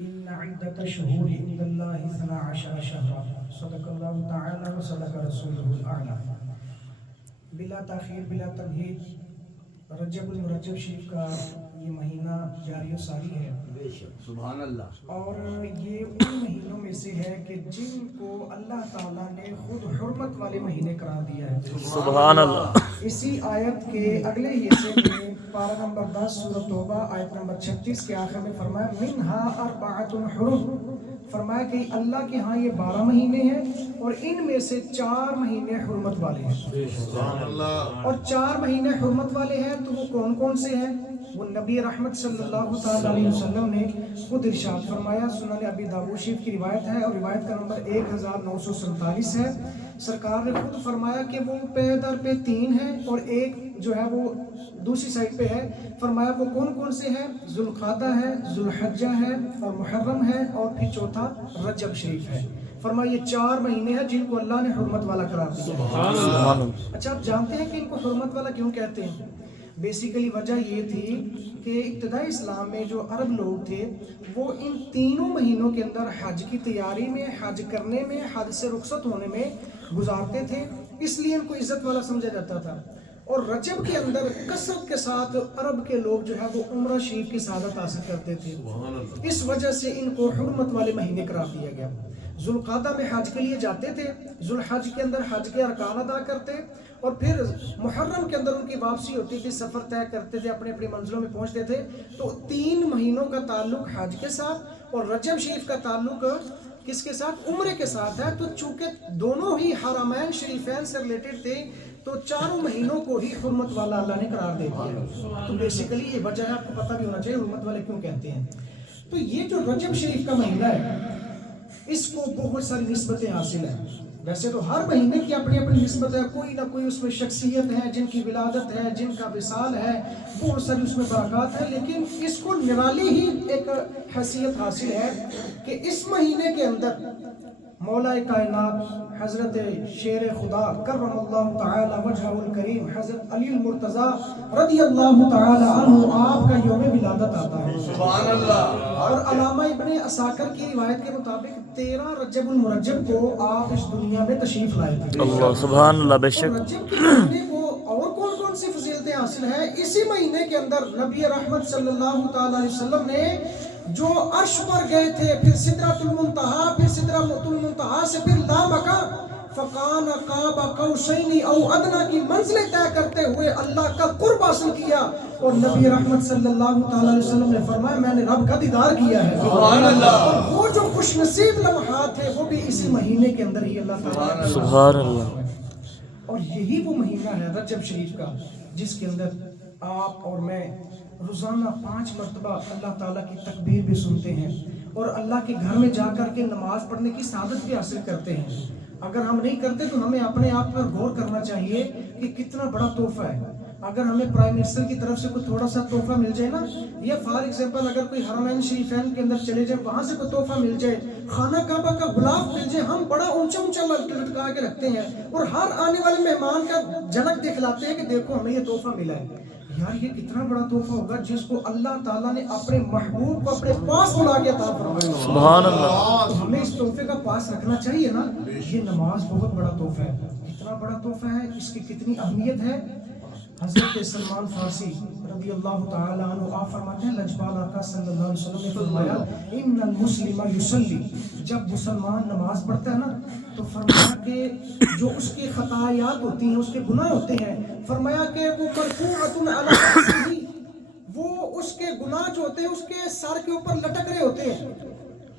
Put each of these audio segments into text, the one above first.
إن عدة الشهور عند الله 12 شهرا صدق الله تعالى وصدق رسوله الأعلى. بلا تاخیر بلا تمہید رجب المرجب شریف کا یہ مہینہ جاری و ساری ہے. سبحان اللہ. اور یہ ان مہینوں میں سے ہے کہ جن کو اللہ تعالیٰ نے خود حرمت والے مہینے قرار دیا ہے. سبحان اللہ. اسی آیت کے اگلے حصے میں پارہ نمبر 10 سورۃ توبہ آیت نمبر 36 کے آخر میں فرمایا منہا اربعۃ حرم. فرمایا کہ اللہ کے ہاں یہ 12 مہینے ہیں اور ان میں سے 4 مہینے حرمت والے ہیں. سبحان اللہ. اور 4 مہینے حرمت والے ہیں تو وہ کون کون سے ہیں؟ وہ نبی رحمت صلی اللہ تعالی علیہ وسلم نے خود ارشاد فرمایا. سنن ابی داؤد شریف کی روایت ہے اور روایت کا نمبر 1947 ہے. سرکار نے خود فرمایا کہ وہ پہ در پہ 3 ہیں اور ایک جو ہے وہ دوسری سائڈ پہ ہے. فرمایا وہ کون کون سے ہیں؟ ذوالقعدہ ہے، ذوالحجہ ہے اور محرم ہے اور پھر چوتھا رجب شریف ہے. فرمایا یہ 4 مہینے ہیں جن کو اللہ نے حرمت والا قرار دیا. سبحان اللہ. اچھا آپ جانتے ہیں کہ ان کو حرمت والا کیوں کہتے ہیں؟ بیسیکلی وجہ یہ تھی کہ ابتدائی اسلام میں جو عرب لوگ تھے وہ ان تینوں مہینوں کے اندر حج کی تیاری میں، حج کرنے میں، حج سے رخصت ہونے میں گزارتے تھے، اس لیے ان کو عزت والا سمجھا جاتا تھا. اور رجب کے اندر کثرت کے ساتھ عرب کے لوگ جو ہے وہ عمرہ شریف کی سعادت حاصل کرتے تھے، اس وجہ سے ان کو حرمت والے مہینے قرار دیا گیا. ذوالقعدہ میں حج کے لیے جاتے تھے، ذوالحج کے اندر حج کے ارکان ادا کرتے اور پھر محرم کے اندر ان کی واپسی ہوتی تھی، سفر طے کرتے تھے، اپنے اپنی منزلوں میں پہنچتے تھے. تو 3 مہینوں کا تعلق حج کے ساتھ اور رجب شریف کا تعلق کس کے ساتھ؟ عمرے کے ساتھ ہے. تو چونکہ دونوں ہی حرمین شریفین سے ریلیٹڈ تھے تو 4 مہینوں کو ہی حرمت والا اللہ نے قرار دے دیا. تو بیسیکلی یہ وجہ ہے، آپ کو پتہ بھی ہونا چاہیے حرمت والے کیوں کہتے ہیں. تو یہ جو رجب شریف کا مہینہ ہے اس کو بہت ساری نسبتیں حاصل ہیں. ویسے تو ہر مہینے کی اپنی اپنی نسبت ہے، کوئی نہ کوئی اس میں شخصیت ہے، جن کی ولادت ہے، جن کا وصال ہے، بہت ساری اس میں برکات ہے. لیکن اس کو نرالی ہی ایک حیثیت حاصل ہے کہ اس مہینے کے اندر مولا کائنات حضرت شیر خدا کرم اللہ تعالی وجہہ الکریم حضرت علی المرتضیٰ رضی اللہ تعالی عنہ آپ کا یوم ولادت آتا ہے. سبحان اللہ. اور علامہ ابن عساکر کی روایت کے مطابق 13 رجب المرجب کو آپ اس دنیا میں تشریف لائے تھے. اللہ سبحان اللہ. بے شک. اور رجب کے مہینے کو اور کون کون سی فضیلتیں حاصل ہیں؟ اسی مہینے کے اندر نبی رحمت صلی اللہ تعالی علیہ وسلم نے جو عرش پر گئے تھے، پھر سدرۃ المنتہا، پھر سدرۃ المنتہا سے پھر لامکہ فقان قاب قوسین او ادنی کی منزلیں طے کرتے ہوئے اللہ کا قرب حاصل کیا. اور نبی رحمت صلی اللہ تعالی علیہ وسلم نے فرمایا میں نے رب کا دیدار کیا ہے. سبحان اللہ. اور وہ جو خوش نصیب لمحات ہیں وہ بھی اسی مہینے کے اندر ہی اللہ تعالیٰ نے. سبحان اللہ. اور یہی وہ مہینہ ہے رجب شریف کا جس کے اندر آپ اور میں روزانہ 5 مرتبہ اللہ تعالیٰ کی تکبیر بھی سنتے ہیں اور اللہ کے گھر میں جا کر کے نماز پڑھنے کی سعادت بھی حاصل کرتے ہیں. اگر ہم نہیں کرتے تو ہمیں اپنے آپ پر غور کرنا چاہیے کہ کتنا بڑا تحفہ ہے. اگر ہمیں پرائم منسٹر کی طرف سے کوئی تھوڑا سا تحفہ مل جائے نا، یا فار ایگزامپل اگر کوئی حرمین شریفین کے اندر چلے جائے، وہاں سے کوئی تحفہ مل جائے، خانہ کعبہ کا غلاف مل جائے، ہم بڑا اونچا اونچا لٹکا کے رکھتے ہیں اور ہر آنے والے مہمان کا جھلک دکھلاتے ہیں کہ دیکھو ہمیں یہ تحفہ ملا ہے. یار یہ کتنا بڑا تحفہ ہوگا جس کو اللہ تعالیٰ نے اپنے محبوب کو اپنے پاس بلا کے عطا فرمایا. سبحان اللہ. تو ہمیں اس تحفے کا پاس رکھنا چاہیے نا. یہ نماز بہت بڑا تحفہ ہے. کتنا بڑا تحفہ ہے، اس کی کتنی اہمیت ہے. حضرت سلمان فارسی رضی اللہ تعالی عنہ آپ فرماتے ہیں لجپال آقا صلی اللہ علیہ وسلم نے فرمایا ان المسلم یصلی، جب مسلمان نماز پڑھتا ہے نا تو فرمایا کہ جو اس کی خطایات ہوتی ہیں، اس کے گناہ ہوتے ہیں، فرمایا کہ وہ مرفوعۃ علی رأسہ، وہ اس کے گناہ جو ہوتے ہیں اس کے سر کے اوپر لٹک رہے ہوتے ہیں.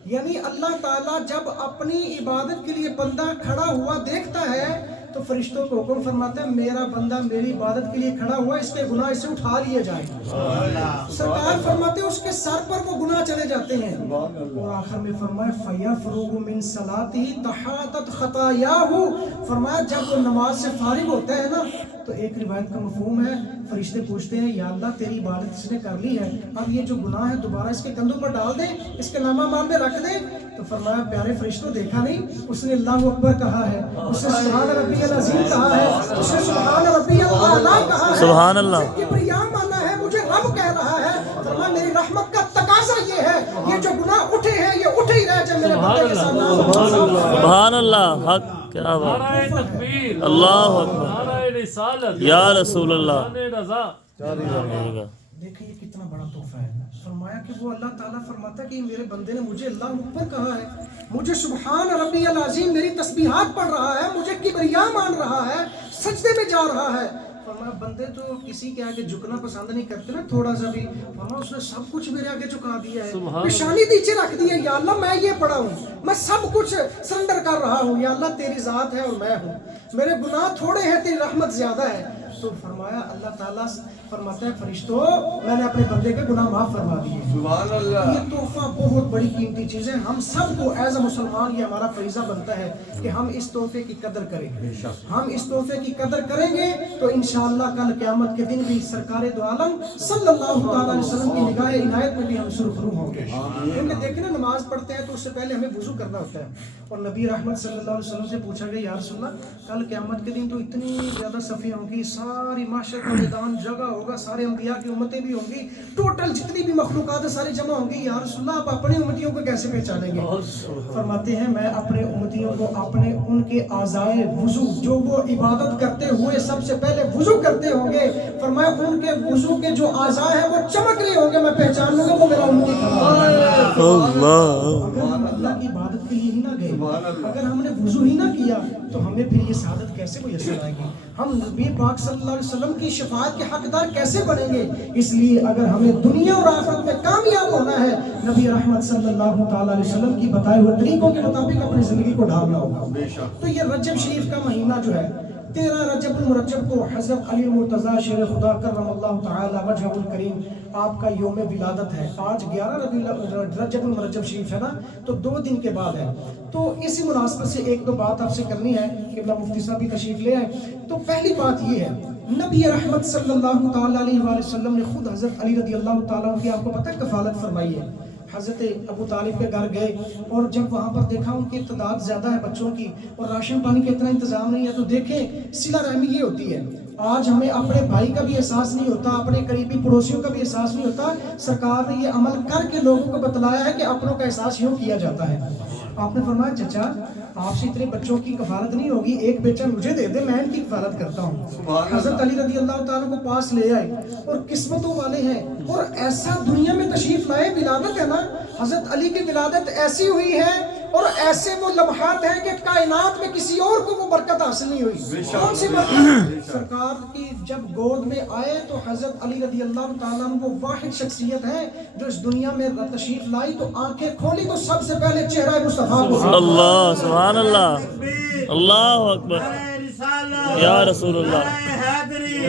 یعنی اللہ تعالیٰ جب اپنی عبادت کے لیے بندہ کھڑا ہوا دیکھتا ہے تو فرشتوں کو حکم فرماتے ہیں میرا بندہ میری عبادت کے لیے کھڑا ہوا، اس کے گناہ اسے اٹھا لیے جائیں. سرکار فرماتے ہیں اس کے سر پر وہ گناہ چلے جاتے ہیں. اور آخر میں فرمایا فَيَفْرُغُ مِنْ صَلَاتِهِ تَحَاطَتْ خَطَايَاهُ، فرمایا جب وہ نماز سے فارغ ہوتا ہے نا تو ایک روایت کا مفہوم ہے، فرشتے پوچھتے ہیں یا اللہ تیری عبادت اس نے کر لی ہے، اب یہ جو گناہ ہے دوبارہ اس کے کندھوں پر ڈال دیں، اس کے نامہ مال میں رکھ دیں. تو فرمایا پیارے فرشتوں دیکھا نہیں، اس نے اللہ اکبر کہا ہے، اس نے سبحان ربی العظیم کہا ہے، اس نے سبحان ربی الاعلیٰ کہا ہے، سبحان اللہ. کبریاء مانا ہے، مجھے رب کہہ رہا ہے. فرمایا میری رحمت کا تقاضا یہ ہے یہ جو گناہ اٹھے جائے میرے بندے کے سامنے. سبحان اللہ حق کیا بات نعرہ تکبیر، اللہ اکبر نعرہ رسالت، یا رسول اللہ. نعرہ رضا. دیکھیں یہ کتنا بڑا تحفہ ہے. فرمایا کہ وہ اللہ تعالیٰ فرماتا ہے کہ میرے بندے نے مجھے اللہ اکبر کہا ہے, مجھے سبحان ربی العظیم میری تسبیحات پڑھ رہا ہے, مجھے کبریا مان رہا ہے, سجدے میں جا رہا ہے. فرمایا بندے تو کسی کے آگے جھکنا پسند نہیں کرتے نا تھوڑا سا بھی. فرمایا اس نے سب کچھ میرے آگے جھکا دیا ہے, پیشانی نیچے رکھ دی ہے. یا اللہ میں یہ پڑھا ہوں, میں سب کچھ سرنڈر کر رہا ہوں. یا اللہ تیری ذات ہے اور میں ہوں, میرے گناہ تھوڑے ہیں تیری رحمت زیادہ ہے. تو فرمایا اللہ تعالیٰ فرماتا ہے فرشتوں میں نے اپنے بندے کے گناہ معاف فرما دیے. سبحان اللہ. یہ تحفہ بہت بڑی قیمتی چیز ہے. ہم سب کو ایز اے مسلمان یہ ہمارا فریضہ بنتا ہے کہ ہم اس تحفے کی قدر کریں. ہم اس تحفے کی قدر کریں گے تو انشاءاللہ کل قیامت کے دن بھی سرکار دو عالم صلی اللہ تعالیٰ علیہ وسلم کی نگاہ عنایت میں بھی ہم سرخرو ہوں گے. کیونکہ دیکھیں نا نماز پڑھتے ہیں تو اس سے پہلے ہمیں وضو کرنا ہوتا ہے, اور نبی رحمت صلی اللہ علیہ وسلم سے پوچھا گیا یا رسول اللہ کل قیامت کے دن تو اتنی زیادہ صفیں ہوں گی, ساری معاشر کا میدان جگہ ہوگا, سارے انبیاء کی امتیں بھی ہوں گی, ٹوٹل جتنی بھی مخلوقات ہیں ساری جمع ہوں گی. یا رسول اللہ آپ اپنی امتیوں کو کیسے پہچانیں گے؟ فرماتے ہیں میں اپنے امتیوں کو اپنے ان کے اعضائے وضو جو وہ عبادت کرتے ہوئے سب سے پہلے وضو کرتے ہوں گے, فرمایا ان کے وضو کے جو اعضاء ہیں وہ چمک رہے ہوں گے, میں پہچان لوں گا وہ میرا امتی اللہ کی عبادت کے لیے ہی نہ گئے, اگر ہم نے وضو ہی نہ کیا تو ہمیں پھر یہ سعادت کیسے میسر آئے گی؟ ہم نبی پاک صلی اللہ علیہ وسلم کی شفاعت کے حقدار کیسے بنیں گے؟ اس لیے اگر ہمیں دنیا اور آخرت میں کامیاب ہونا ہے نبی رحمت صلی اللہ تعالیٰ علیہ وسلم کی بتائے ہوئے طریقوں کے مطابق اپنی زندگی کو ڈھالنا ہوگا. تو یہ رجب شریف کا مہینہ جو ہے 13 رجب المرجب کو حضرت علی المرتضیٰ شیر خدا کرم اللہ تعالی وجہہ الکریم آپ کا یوم ولادت ہے. آج 11 رجب المرجب شریف ہے نا, تو 2 دن کے بعد ہے. تو اسی مناسبت سے ایک دو بات آپ سے کرنی ہے, قبلہ مفتی صاحب بھی تشریف لے آئے. تو پہلی بات یہ ہے نبی رحمت صلی اللہ تعالی علیہ وآلہ وسلم نے خود حضرت علی رضی اللہ تعالیٰ عنہ کی آپ کو پتہ ہے کفالت فرمائی ہے. حضرت ابو طالب کے گھر گئے اور جب وہاں پر دیکھا ان کی تعداد زیادہ ہے بچوں کی اور راشن پانی کا اتنا انتظام نہیں ہے, تو دیکھیں صلہ رحمی یہ ہوتی ہے. آج ہمیں اپنے بھائی کا بھی احساس نہیں ہوتا, اپنے قریبی پڑوسیوں کا بھی احساس نہیں ہوتا. سرکار نے یہ عمل کر کے لوگوں کو بتلایا ہے کہ اپنوں کا احساس یوں کیا جاتا ہے. آپ نے فرمایا چچا آپ سے اتنے بچوں کی کفالت نہیں ہوگی, ایک بیٹا مجھے دے دے میں ان کی کفالت کرتا ہوں. حضرت علی رضی اللہ تعالیٰ کو پاس لے آئے اور قسمتوں والے ہیں اور ایسا دنیا میں تشریف لائے. ولادت ہے نا, حضرت علی کی ولادت ایسی ہوئی ہے اور ایسے وہ لمحات ہیں کہ کائنات میں کسی اور کو وہ برکت حاصل نہیں ہوئی. کون سی برکت؟ سرکار کی جب گود میں آئے تو حضرت علی رضی اللہ تعالیٰ وہ واحد شخصیت ہے جو اس دنیا میں تشریف لائی, تو آنکھیں کھولی تو سب سے پہلے چہرہ مصطفیٰ کو اللہ سبحان اللہ اللہ اکبر یا رسول اللہ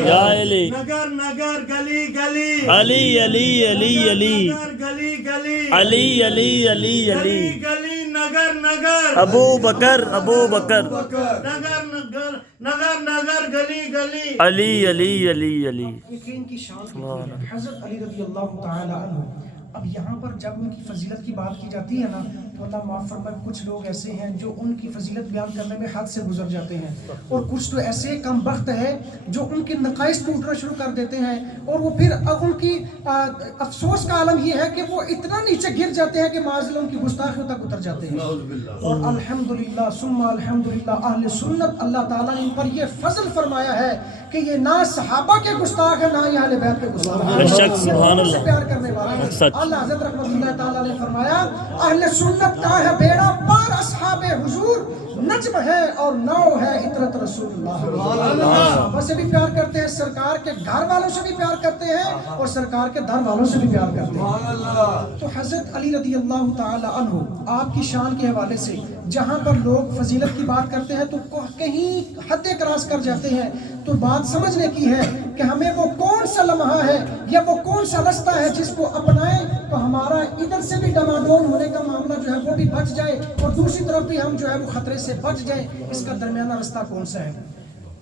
یا علی نگر نگر گلی گلی علی علی علی علی گلی گلی علی علی علی علی گلی نگر نگر ابو بکر ابو بکر نگر نگر نگر نگر گلی گلی علی علی علی علی. یقین کی شان کی حضرت علی رضی اللہ تعالی عنہ. اب یہاں پر جب ان کی فضیلت کی بات کی جاتی ہے نا تو اللہ معاف فرمائے کچھ لوگ ایسے ہیں جو ان کی فضیلت بیان کرنے میں حد سے گزر جاتے ہیں, اور کچھ تو ایسے کم بخت ہے جو ان کے نقائص ٹوٹنا شروع کر دیتے ہیں, اور وہ پھر ان کی افسوس کا عالم یہ ہے کہ وہ اتنا نیچے گر جاتے ہیں کہ معاذ ان کی گستاخیوں تک اتر جاتے ہیں. اور الحمدللہ ثم الحمدللہ اہل سنت اللہ تعالیٰ نے ان پر یہ فضل فرمایا ہے کہ یہ نہ صحابہ کے گستاخ ہیں نہ ہی اہل بیت کے گستاخ ہیں, بے شک سبحان اللہ پیار کرنے والے ہیں. سچ. اللہ حضرت رحمت اللہ تعالیٰ نے فرمایا اہل سنت کا ہے بیڑا پار اصحاب حضور, نجم ہے اور نو ہے اطرت رسول اللہ. صحابہ سے بھی پیار کرتے ہیں, سرکار کے گھر والوں سے بھی پیار کرتے ہیں اور سرکار کے در والوں سے بھی پیار کرتے ہیں. تو حضرت علی رضی اللہ تعالی عنہ آپ کی شان کے حوالے سے جہاں پر لوگ فضیلت کی بات کرتے ہیں تو کہیں حد کراس کر جاتے ہیں, تو بات سمجھنے کی ہے کہ ہمیں وہ کون سا لمحہ ہے یا وہ کون سا رستہ ہے جس کو اپنائیں تو ہمارا ادھر سے بھی ڈماڈول ہونے کا معاملہ جو ہے وہ بھی بچ جائے اور دوسری طرف بھی ہم جو ہے وہ خطرے سے بچ جائیں. اس کا درمیانہ رستہ کون سا ہے؟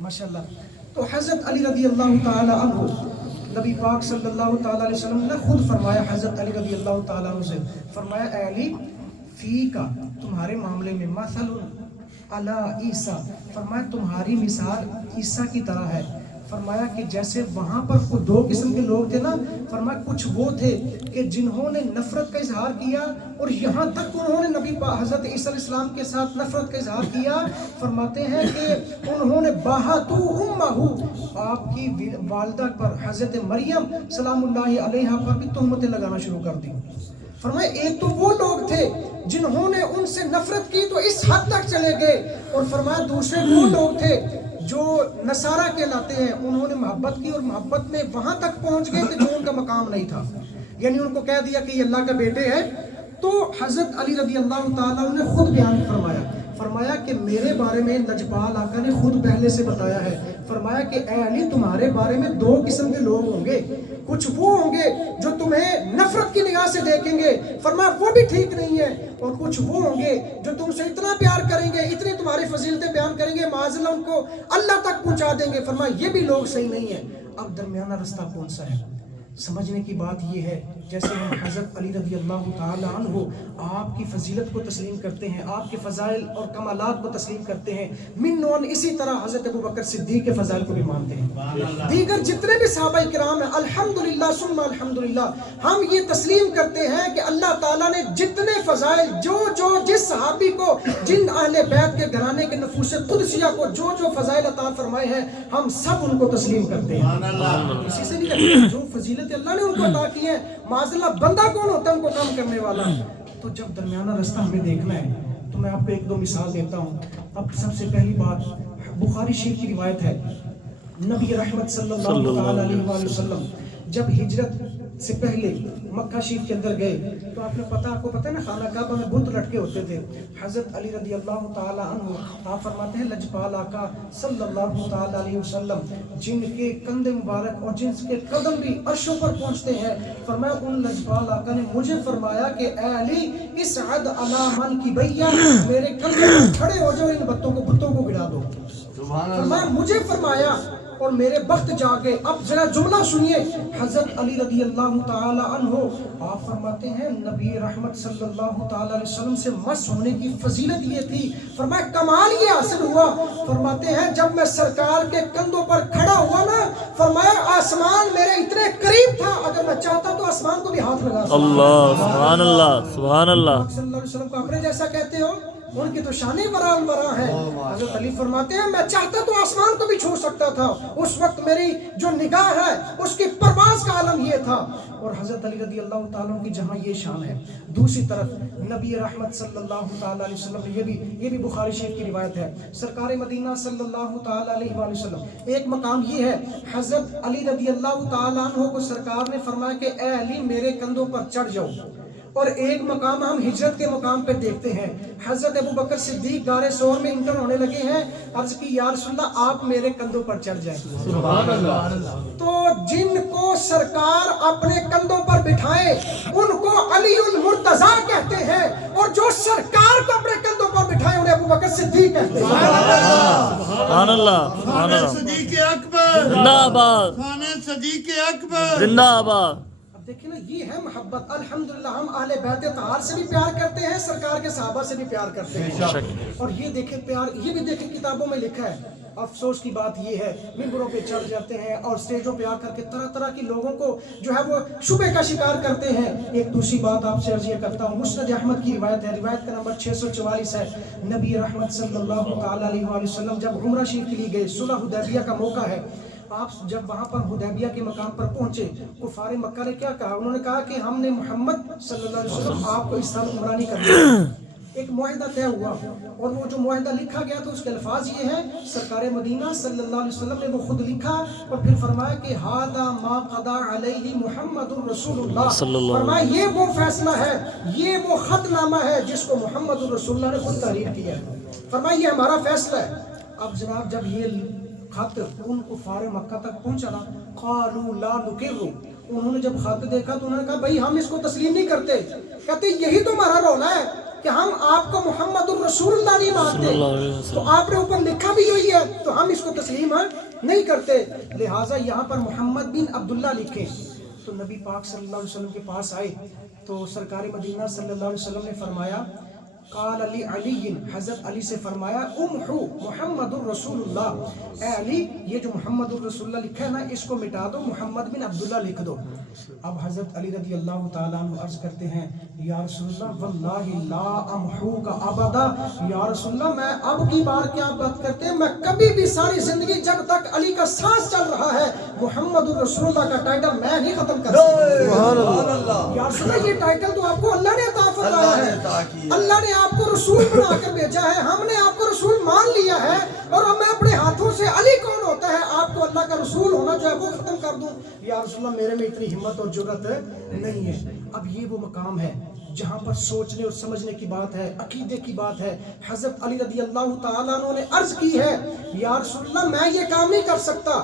ماشاءاللہ. تو حضرت علی رضی اللہ تعالی عنہ نبی پاک صلی اللہ تعالی علیہ وسلم نے خود فرمایا حضرت علی رضی اللہ تعالی عنہ سے, فرمایا اے علی فی کا تمہارے معاملے میں مثل علی عیسیٰ, فرمایا تمہاری مثال عیسیٰ کی طرح ہے. فرمایا کہ جیسے وہاں پر دو قسم کے لوگ تھے نا، فرمایا کچھ وہ تھے کہ جنہوں نے نفرت کا اظہار کیا اور یہاں تک انہوں نے نبی حضرت عیسیٰ علیہ السلام کے ساتھ نفرت کا اظہار کیا، فرماتے ہیں کہ انہوں نے باہتو امہ، آپ کی والدہ پر حضرت مریم سلام اللہ علیہا پر بھی تہمتیں لگانا شروع کر دی۔ فرمایا ایک تو وہ لوگ تھے جنہوں نے ان سے نفرت کی تو اس حد تک چلے گئے، اور فرمایا دوسرے وہ لوگ تھے جو نصارہ کہلاتے ہیں، انہوں نے محبت کی اور محبت میں وہاں تک پہنچ گئے کہ جو ان کا مقام نہیں تھا، یعنی ان کو کہہ دیا کہ یہ اللہ کا بیٹے ہے۔ تو حضرت علی رضی اللہ تعالیٰ نے خود بیان فرمایا کہ میرے بارے میں لجپال آقا نے خود پہلے سے بتایا ہے، فرمایا کہ اے علی تمہارے بارے میں دو قسم کے لوگ ہوں گے، کچھ وہ ہوں گے جو تمہیں نفرت کی نگاہ سے دیکھیں گے، فرمایا وہ بھی ٹھیک نہیں ہے، اور کچھ وہ ہوں گے جو تم سے اتنا پیار کریں گے، اتنی تمہاری فضیلتیں بیان کریں گے، معاذ اللہ ان کو اللہ تک پہنچا دیں گے، فرمایا یہ بھی لوگ صحیح نہیں ہیں۔ اب درمیانہ رستہ کون سا ہے؟ سمجھنے کی بات یہ ہے، جیسے ہم حضرت علی رضی اللہ تعالیٰ عنہ آپ کی فضیلت کو تسلیم کرتے ہیں، آپ کے فضائل اور کمالات کو تسلیم کرتے ہیں، من نون اسی طرح حضرت ابوبکر صدیق کے فضائل کو بھی مانتے ہیں، دیگر جتنے بھی صحابہ کرام ہیں الحمدللہ ثم الحمدللہ، ہم یہ تسلیم کرتے ہیں کہ اللہ تعالیٰ نے جتنے فضائل جو جس صحابی کو، جن اہل بیت کے گھرانے کے نفوس قدسیہ کو جو فضائل عطا فرمائے ہیں، ہم سب ان کو تسلیم کرتے ہیں، اسی سے نہیں جو فضیلت اللہ نے ان کو عطا کی ہے، معاذ اللہ بندہ کون ہوتا ہے ان کو کام کرنے والا۔ تو جب درمیانہ رستہ ہمیں دیکھنا ہے تو میں آپ کو ایک دو مثال دیتا ہوں۔ اب سب سے پہلی بات بخاری شریف کی روایت ہے، نبی رحمت صلی اللہ علیہ وآلہ وسلم جب ہجرت سے پہلے مکہ شریف کے اندر گئے تو آپ کو پتہ ہے نا خانہ کعبہ میں بت لٹکے ہوتے تھے، حضرت علی رضی اللہ تعالی عنہ آپ فرماتے ہیں لجپال آقا صلی اللہ تعالی علیہ وسلم جن کے کندھے مبارک اور جن کے قدم بھی عرشوں پر پہنچتے ہیں، فرمایا ان لجپال آقا نے مجھے فرمایا کہ اے علی اسعد علی من کی بیا، میرے کندھے پر کھڑے ہو جاؤ، ان بتوں کو گرا دو۔ فرمایا مجھے فرمایا اور میرے بخت جاگے۔ اب ذرا جملہ سنیے، حضرت علی رضی اللہ تعالی عنہ آپ فرماتے ہیں نبی رحمت صلی اللہ تعالی علیہ وسلم سے مس ہونے کی فضیلت یہ تھی، فرمایا کمال یہ حاصل ہوا، فرماتے ہیں جب میں سرکار کے کندھوں پر کھڑا ہوا نا، فرمایا آسمان میرے اتنے قریب تھا، اگر میں چاہتا تو آسمان کو بھی ہاتھ لگا سکتا۔ اللہ سبحان اللہ سبحان اللہ۔ صلی اللہ علیہ وسلم کو اپنے جیسا کہتے ہو، ان کی تو شان ورا ہے۔ حضرت علی فرماتے ہیں میں چاہتا تو آسمان کو بھی چھو سکتا تھا، اس وقت میری جو نگاہ ہے اس کی پرواز کا عالم یہ تھا۔ اور حضرت علی رضی اللہ تعالیٰ کی جہاں یہ شان ہے، دوسری طرف نبی رحمت صلی اللہ تعالیٰ علیہ وسلم یہ بھی بخاری شریف کی روایت ہے، سرکار مدینہ صلی اللہ تعالیٰ علیہ وآلہ وسلم ایک مقام یہ ہے، حضرت علی رضی اللہ تعالیٰ عنہ کو سرکار نے فرمایا کہ اے علی میرے کندھوں پر چڑھ جاؤ۔ اور ایک مقام ہم ہجرت کے مقام پہ دیکھتے ہیں، حضرت ابوبکر صدیق غار ثور میں انٹر ہونے لگے ہیں، عرض کی یا رسول اللہ آپ میرے کندھوں پر چڑھ جائیں۔ سبحان اللہ۔ تو جن کو سرکار اپنے کندھوں پر بٹھائے ان کو علی المرتضیٰ کہتے ہیں، اور جو سرکار کو اپنے کندھوں پر بٹھائے انہیں ابوبکر صدیق کہتے ہیں۔ سبحان اللہ سبحان اللہ۔ صدیق اکبر زندہ آباد، خانہ صدیق اکبر زندہ آباد۔ دیکھیں نا یہ ہے محبت۔ الحمدللہ ہم اہل بیت طہار سے بھی پیار کرتے ہیں، سرکار کے صحابہ سے بھی پیار کرتے ہیں، اور یہ دیکھیں پیار، یہ بھی دیکھیں کتابوں میں لکھا ہے۔ افسوس کی بات یہ ہے ممبروں پہ چڑھ جاتے ہیں اور سٹیجوں پہ آ کر کے طرح طرح کی لوگوں کو جو ہے وہ شبہ کا شکار کرتے ہیں۔ ایک دوسری بات آپ سے عرض یہ کرتا ہوں، مسند احمد کی روایت ہے، روایت کا نمبر 644 ہے، نبی رحمت صلی اللہ تعالی علیہ وآلہ وسلم جب عمرہ شریف کے لیے گئے، صلح حدیبیہ کا موقع ہے، آپ جب وہاں پر حدیبیہ کے مقام پر پہنچے، کفار مکہ نے کیا کہا؟ انہوں نے کہا کہ ہم نے محمد صلی اللہ علیہ وسلم آپ کو اس سال عمرہ نہیں کرنا۔ ایک معاہدہ طے ہوا، اور وہ جو معاہدہ لکھا گیا تو اس کے الفاظ یہ ہیں، سرکار مدینہ صلی اللہ علیہ وسلم نے وہ خود لکھا اور پھر فرمایا کہ ھذا ما قضى علیہ محمد رسول اللہ، فرمایا یہ وہ فیصلہ ہے، یہ وہ خط نامہ ہے جس کو محمد رسول اللہ نے خود تحریر کیا ہے، فرمایا یہ ہمارا فیصلہ ہے۔ اب جناب جب یہ خط ان کفار مکہ تک پہنچا نا، قالوا لا نقر، انہوں نے جب خط دیکھا تو انہوں نے کہا بھائی ہم اس کو تسلیم نہیں کرتے، کہتے یہی تو ہمارا رولا ہے کہ ہم آپ کو محمد الرسول اللہ نہیں مانتے، تو آپ نے اوپر لکھا بھی یہی ہے تو ہم اس کو تسلیم نہیں کرتے، لہٰذا یہاں پر محمد بن عبداللہ لکھے۔ تو نبی پاک صلی اللہ علیہ وسلم کے پاس آئے تو سرکار مدینہ صلی اللہ علیہ وسلم نے فرمایا قال علی علی حضرت علی سے فرمایا امحو محمد الرسولullah، اے علی یہ جو محمد الرسول اللہ لکھا ہے نا اس کو مٹا دو، محمد بن عبداللہ لکھ دو۔ اب حضرت علی رضی اللہ تعالیٰ عنہ عرض کرتے ہیں یا رسول اللہ واللہ لا امحوک ابدا، یا رسول اللہ میں اب کی بار کیا بات کرتے ہیں، میں کبھی بھی ساری زندگی جب تک علی کا سانس چل رہا ہے محمد الرسول اللہ کا ٹائٹل میں نہیں ختم کر سکتا۔ سبحان اللہ، یا رسول اللہ یہ ٹائٹل تو آپ کو اللہ نے عطا فرمایا اللہ نے ہے، عطا کی ہے، اللہ نے آپ کو رسول بنا کر بھیجا ہے، ہم نے آپ کو رسول مان لیا ہے، اور اب میں اپنے ہاتھوں سے علی کون ہوتا ہے آپ کو اللہ کا رسول ہونا جو ہے وہ ختم کر دوں؟ یا رسول اللہ میرے میں اتنی ہمت اور جرأت نہیں ہے۔ اب یہ وہ مقام ہے جہاں پر سوچنے اور سمجھنے کی بات ہے، عقیدے کی بات ہے۔ حضرت علی رضی اللہ تعالیٰ عنہ نے عرض کی ہے یا رسول اللہ میں یہ کام نہیں کر سکتا۔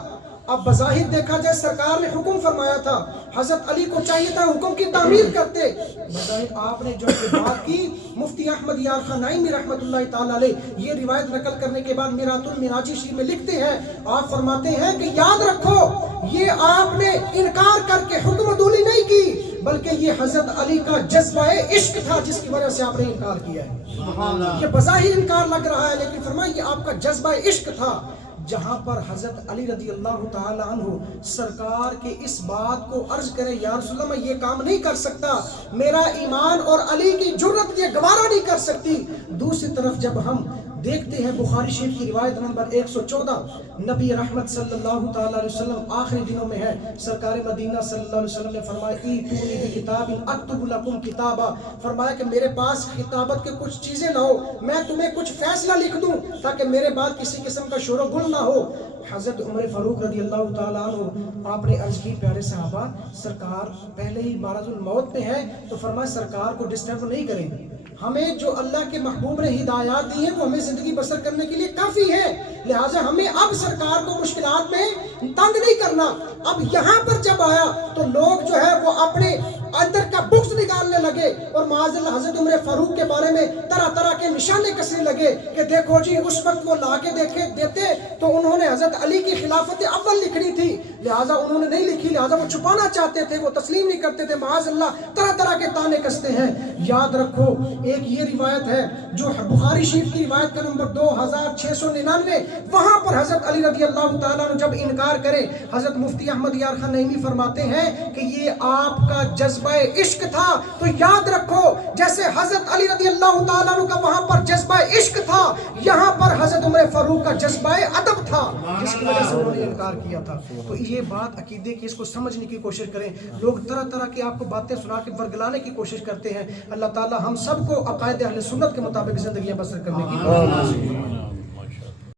اب بظاہر دیکھا جائے سرکار نے حکم فرمایا تھا، حضرت علی کو چاہیے تھا حکم کی تعمیل کرتے، بظاہر آپ نے جو بات کی، مفتی احمد یار خان نعیمی رحمۃ اللہ تعالی علیہ یہ روایت نقل کرنے کے بعد میرات المناجی شریف میں لکھتے ہیں، آپ فرماتے ہیں کہ یاد رکھو یہ آپ نے انکار کر کے حکم عدولی نہیں کی، بلکہ یہ حضرت علی کا جذبہ عشق تھا جس کی وجہ سے آپ نے انکار کیا ہے۔ یہ بظاہر انکار لگ رہا ہے لیکن فرمایا یہ آپ کا جذبہ عشق تھا۔ جہاں پر حضرت علی رضی اللہ تعالی عنہ سرکار کے اس بات کو عرض کرے یا رسول اللہ میں یہ کام نہیں کر سکتا، میرا ایمان اور علی کی جرت یہ گوارا نہیں کر سکتی۔ دوسری طرف جب ہم دیکھتے ہیں بخاری شریف کی روایت نمبر 114، نبی رحمت صلی اللہ تعالی علیہ وسلم آخری دنوں میں ہے، سرکار مدینہ صلی اللہ علیہ وسلم نے فرمایا ایتونی بکتاب اکتب لکم کتابا، فرمایا کہ میرے پاس خطابت کے کچھ چیزیں لاؤ، میں تمہیں کچھ فیصلہ لکھ دوں تاکہ میرے بعد کسی قسم کا شور و گل نہ ہو۔ حضرت عمر فاروق رضی اللہ تعالیٰ عنہ آپ نے عرض کی پیارے صحابہ سرکار پہلے ہی مرض الموت پہ ہے تو فرمایا سرکار کو ڈسٹرب نہیں کریں، ہمیں جو اللہ کے محبوب نے ہدایات دی ہیں وہ ہمیں زندگی بسر کرنے کے لیے کافی ہے، لہٰذا ہمیں اب سرکار کو مشکلات میں تنگ نہیں کرنا۔ اب یہاں پر جب آیا تو لوگ جو ہے وہ اپنے اندر کا بغض نکالنے لگے اور معاذ اللہ حضرت عمر فاروق کے بارے میں طرح طرح کے نشانے کسنے لگے کہ دیکھو جی اس وقت وہ لا کے دیتے تو انہوں نے حضرت علی کی خلافت اول لکھنی تھی، لہٰذا انہوں نے نہیں لکھی، لہٰذا وہ چھپانا چاہتے تھے، وہ تسلیم نہیں کرتے تھے، معاذ اللہ طرح طرح کے تانے کستے ہیں۔ یاد رکھو ایک یہ روایت ہے جو بخاری شریف کی روایت کا نمبر 2699، وہاں پر حضرت علی رضی اللہ تعالیٰ نے جب انکار کرے حضرت مفتی احمد یار خان نعیمی فرماتے ہیں کہ یہ آپ کا جذبہ عشق تھا، تو یاد رکھو جیسے حضرت علی رضی اللہ تعالیٰ عنہ کا وہاں پر جذبہ عشق تھا، یہاں پر حضرت عمر فاروق کا جذبہ ادب تھا جس کی وجہ سے انہوں نے انکار کیا تھا۔ تو یہ بات عقیدے کی، اس کو سمجھنے کی کوشش کریں۔ لوگ طرح طرح کی آپ کو باتیں سنا کے ورگلانے کی کوشش کرتے ہیں، اللہ تعالی ہم سب کو عقائد اہل سنت کے مطابق زندگیاں بسر کرنے کی